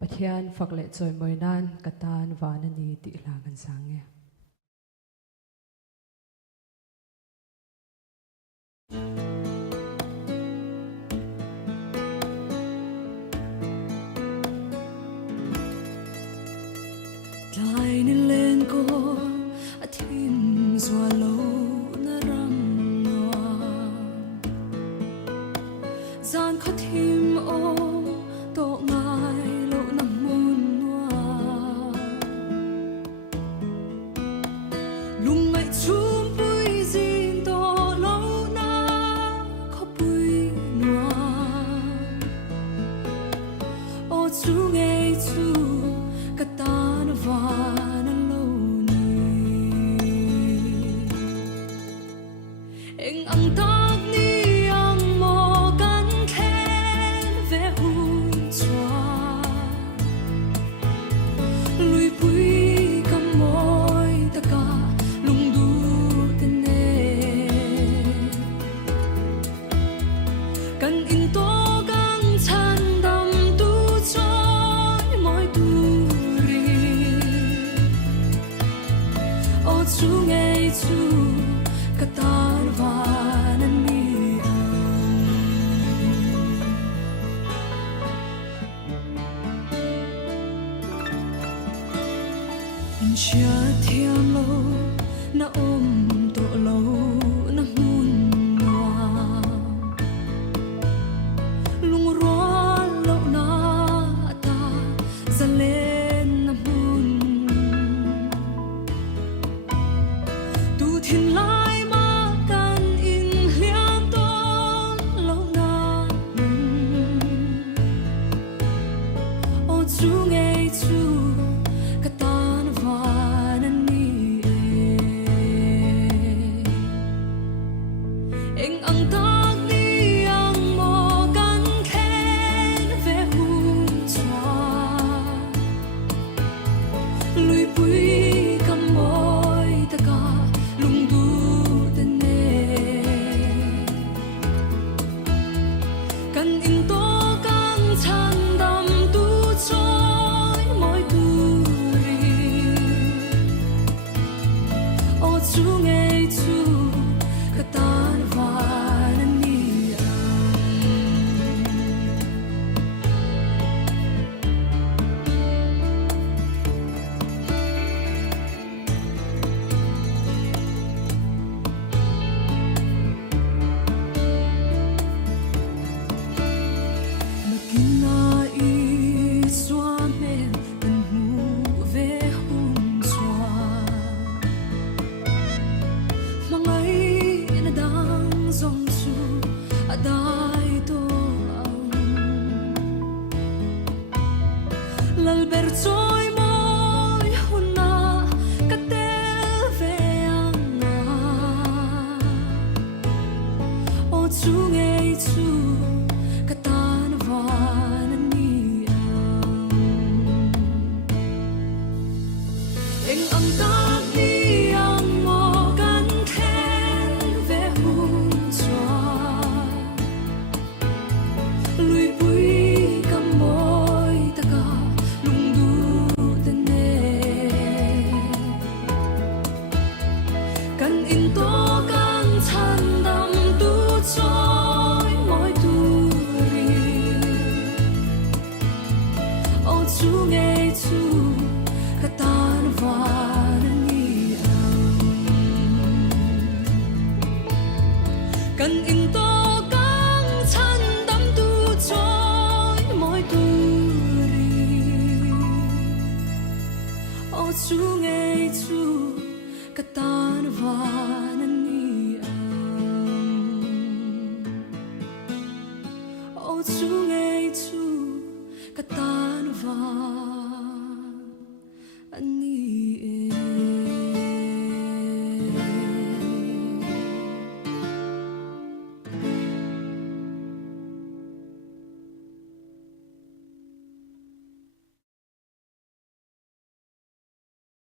Pathian fakle choi moinan katan vanani ti la kan sange. Dai ni lên ko athim zwa lo na ram noa zan kho thim o to ngai lo na mun noa lung ngai chum pui zin to lo na kho pui noa o chu ngai chu katan van alone eng ang tak ni ang mo kan khen ve hun chua lui pui kam moi ta ka lung du ten ne kan in to gang chan dam tu choi moi tu chu ngay chu katan van ani in chia thiam lo na om to lo na mun noa lung ro lo na ta zalen na mun thiên lai ma kan in liam ton lo na o chu ngay chu katan van ani eng ang tak ni ang mo kan khen ve hun chua lui pui kam moi ta ka lung du ten ne kan in to kang chan dam tu choi moi tu ri o chu ngay chu katan van ani lalber choi moi hunna katel ve anga o chu ngay chu katan van ani eng ang tak ni ang mo kan khen ve hun chua lui pui kam moi ta ka lung du ten ne kan in to kang chan dam tu choi moi tu ri o chu ngay chu katan van ani kan in to kang chan dam tu choi moi tu ri o chu ngay chu katan van ani o chu